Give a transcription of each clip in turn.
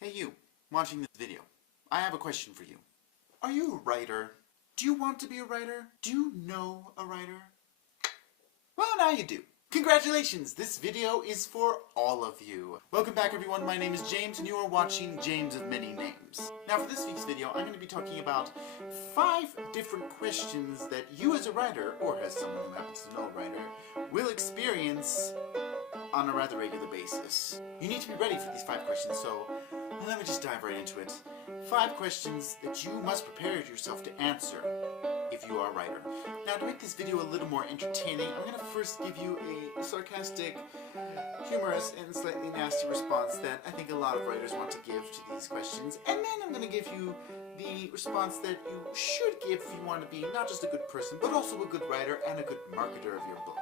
Hey you, watching this video. I have a question for you. Are you a writer? Do you want to be a writer? Do you know a writer? Well, now you do. Congratulations! This video is for all of you. Welcome back everyone, my name is James and you are watching James of Many Names. Now for this week's video, I'm going to be talking about 5 different questions that you as a writer, or as someone who happens to know a writer, will experience on a rather regular basis. You need to be ready for these 5 questions, so let me just dive right into it. 5 questions that you must prepare yourself to answer if you are a writer. Now, to make this video a little more entertaining, I'm going to first give you a sarcastic, humorous, and slightly nasty response that I think a lot of writers want to give to these questions, and then I'm going to give you the response that you should give if you want to be not just a good person, but also a good writer and a good marketer of your book.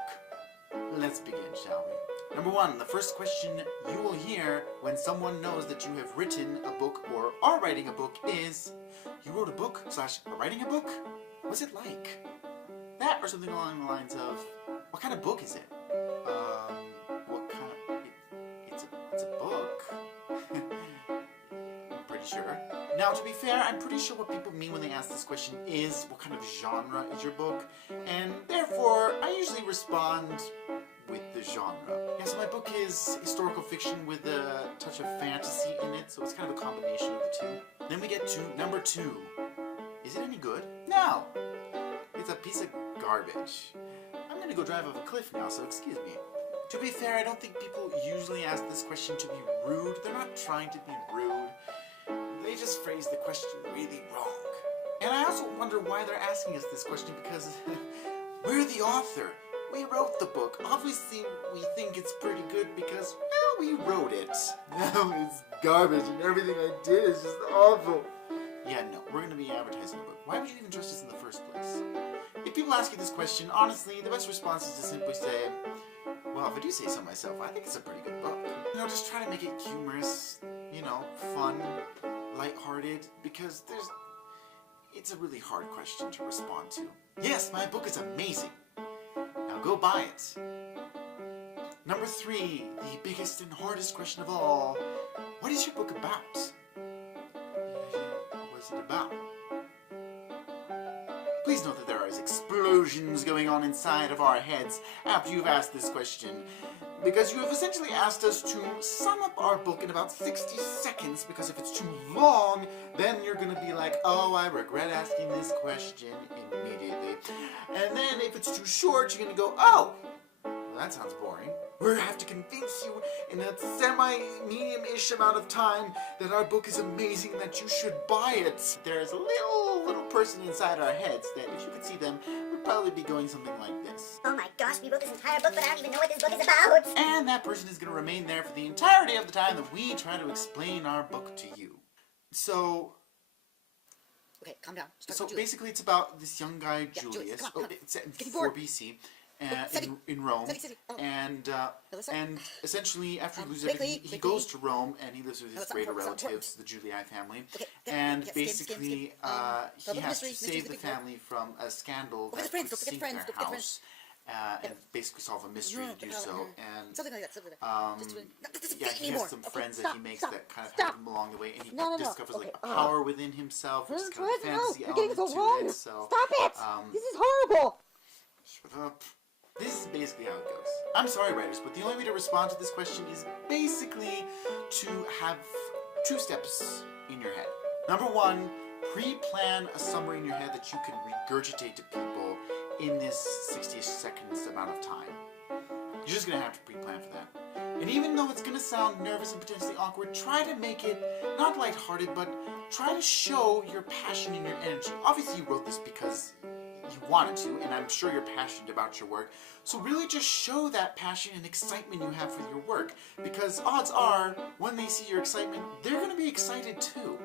Let's begin, shall we? Number 1, the first question you will hear when someone knows that you have written a book or are writing a book is, you wrote a book / writing a book? What's it like? That or something along the lines of, what kind of book is it? What kind of... It's a book. I'm pretty sure. Now, to be fair, I'm pretty sure what people mean when they ask this question is, what kind of genre is your book? And therefore, I usually respond with the genre. Yeah, so my book is historical fiction with a touch of fantasy in it, so it's kind of a combination of the two. Then we get to number 2. Is it any good? No! It's a piece of garbage. I'm gonna go drive off a cliff now, so excuse me. To be fair, I don't think people usually ask this question to be rude. They're not trying to be rude. They just phrase the question really wrong. And I also wonder why they're asking us this question, because we're the author. We wrote the book. Obviously, we think it's pretty good because, well, we wrote it. No, it's garbage and everything I did is just awful. Yeah, no, we're going to be advertising the book. Why would you even trust us in the first place? If people ask you this question, honestly, the best response is to simply say, well, if I do say so myself, I think it's a pretty good book. You know, just try to make it humorous, you know, fun, lighthearted, because it's a really hard question to respond to. Yes, my book is amazing. Now go buy it. Number 3, the biggest and hardest question of all. What is your book about? What's it about? Please note that there are explosions going on inside of our heads after you've asked this question, because you have essentially asked us to sum up our book in about 60 seconds, because if it's too long, then you're going to be like, oh, I regret asking this question immediately. And then if it's too short, you're going to go, oh, well, that sounds boring. We're going to have to convince you in a semi-medium-ish amount of time that our book is amazing and that you should buy it. There's a little person inside our heads that, if you could see them, would probably be going something like this. Oh my gosh, we wrote this entire book, but I don't even know what this book is about! And that person is going to remain there for the entirety of the time that we try to explain our book to you. So... Okay, calm down. So basically it's about this young guy, Julius. Come on. It's set in 4 BC. In Rome, and essentially after he loses everything, he goes to Rome and he lives with his greater relatives, the Julii family, and basically he has to save the family from a scandal that would sink their house, and basically solve a mystery to do so, and yeah, he has some friends that he makes that kind of help him along the way, and he discovers like a power within himself, which is kind of a fantasy element to it, so... Stop it! This is horrible! Shut up. This is basically how it goes. I'm sorry, writers, but the only way to respond to this question is basically to have 2 steps in your head. Number 1, pre-plan a summary in your head that you can regurgitate to people in this 60 seconds amount of time. You're just going to have to pre-plan for that. And even though it's going to sound nervous and potentially awkward, try to make it not lighthearted, but try to show your passion and your energy. Obviously, you wrote this because you wanted to, and I'm sure you're passionate about your work, so really just show that passion and excitement you have for your work, because odds are, when they see your excitement, they're going to be excited too.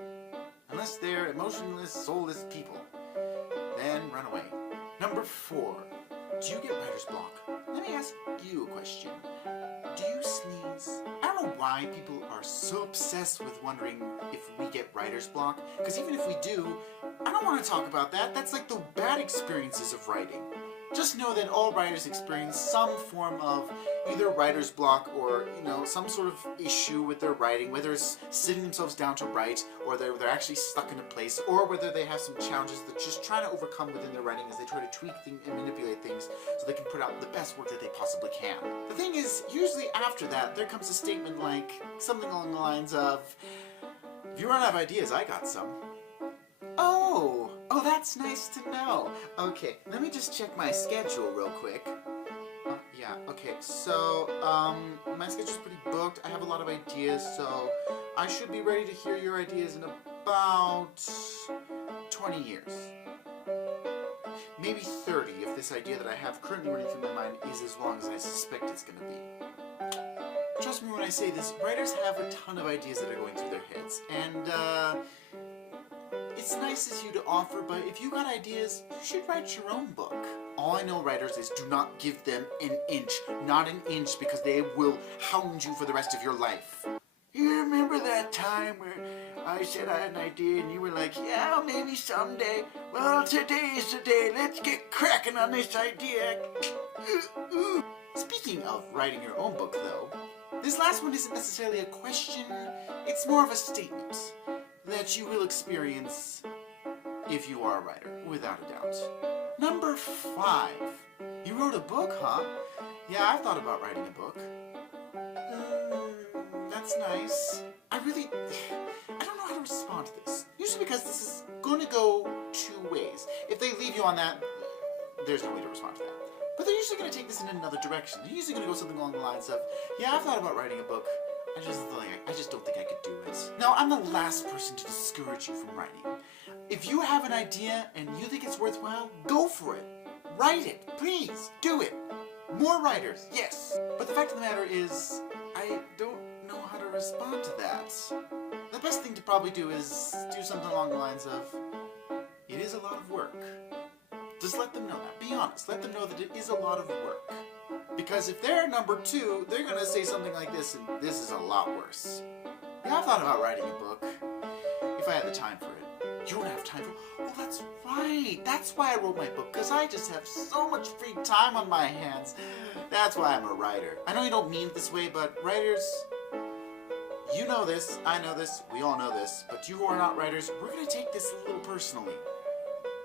Unless they're emotionless, soulless people. Then run away. Number 4. Do you get writer's block? Let me ask you a question. Do you sneeze? I don't know why people are so obsessed with wondering if we get writer's block, because even if we do, I don't want to talk about that. That's like the bad experiences of writing. just know that all writers experience some form of either writer's block or, some sort of issue with their writing, whether it's sitting themselves down to write, or they're actually stuck in a place, or whether they have some challenges that they're just trying to overcome within their writing as they try to tweak things and manipulate things so they can put out the best work that they possibly can. The thing is, usually after that, there comes a statement like something along the lines of, if you run out of ideas, I got some. Oh, that's nice to know. Okay, let me just check my schedule real quick. Yeah, okay, so, my schedule's pretty booked. I have a lot of ideas, so I should be ready to hear your ideas in about 20 years. Maybe 30 if this idea that I have currently running through my mind is as long as I suspect it's gonna be. Trust me when I say this, writers have a ton of ideas that are going through their heads, and, it's nice as you to offer, but if you got ideas, you should write your own book. All I know, writers, is do not give them an inch. Not an inch, because they will hound you for the rest of your life. You remember that time where I said I had an idea and you were like, yeah, maybe someday. Well, today is the day. Let's get cracking on this idea. Speaking of writing your own book, though, this last one isn't necessarily a question. It's more of a statement that you will experience if you are a writer, without a doubt. Number 5. You wrote a book, huh? Yeah, I've thought about writing a book. That's nice. I don't know how to respond to this. Usually because this is going to go 2 ways. If they leave you on that, there's no way to respond to that. But they're usually going to take this in another direction. They're usually going to go something along the lines of, yeah, I've thought about writing a book. I just don't think I could do it. Now, I'm the last person to discourage you from writing. If you have an idea and you think it's worthwhile, go for it. Write it. Please, do it. More writers, yes. But the fact of the matter is, I don't know how to respond to that. The best thing to probably do is do something along the lines of, it is a lot of work. Just let them know that. Be honest. Let them know that it is a lot of work. Because if they're number 2, they're going to say something like this, and this is a lot worse. Yeah, I've thought about writing a book, if I had the time for it. You don't have time for it? Oh, that's right. That's why I wrote my book, because I just have so much free time on my hands. That's why I'm a writer. I know you don't mean it this way, but writers, you know this, I know this, we all know this, but you who are not writers, we're going to take this a little personally.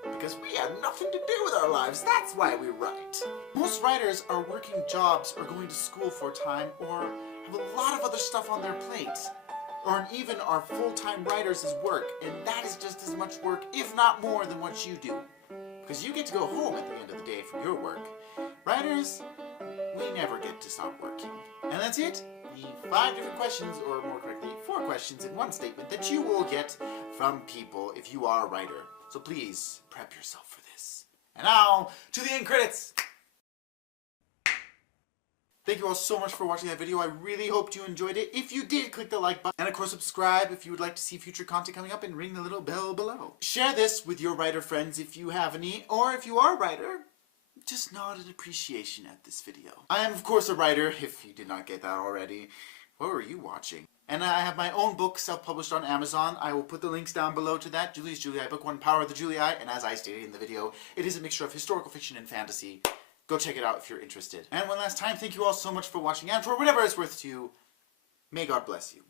Because we have nothing to do with our lives. That's why we write. Most writers are working jobs or going to school for a time or have a lot of other stuff on their plate. Or even are full-time writers as work, and that is just as much work, if not more, than what you do. Because you get to go home at the end of the day from your work. Writers, we never get to stop working. And that's it. The 5 different questions, or more correctly, 4 questions in one statement that you will get from people if you are a writer. So please, prep yourself for this. And now, to the end credits! Thank you all so much for watching that video. I really hoped you enjoyed it. If you did, click the like button. And of course, subscribe if you would like to see future content coming up, and ring the little bell below. Share this with your writer friends if you have any, or if you are a writer, just nod in appreciation at this video. I am, of course, a writer, if you did not get that already. What were you watching? And I have my own book self-published on Amazon. I will put the links down below to that. Julie's Julie Book 1, Power of the Julie I. And as I stated in the video, it is a mixture of historical fiction and fantasy. Go check it out if you're interested. And one last time, thank you all so much for watching, and for whatever it's worth to you, may God bless you.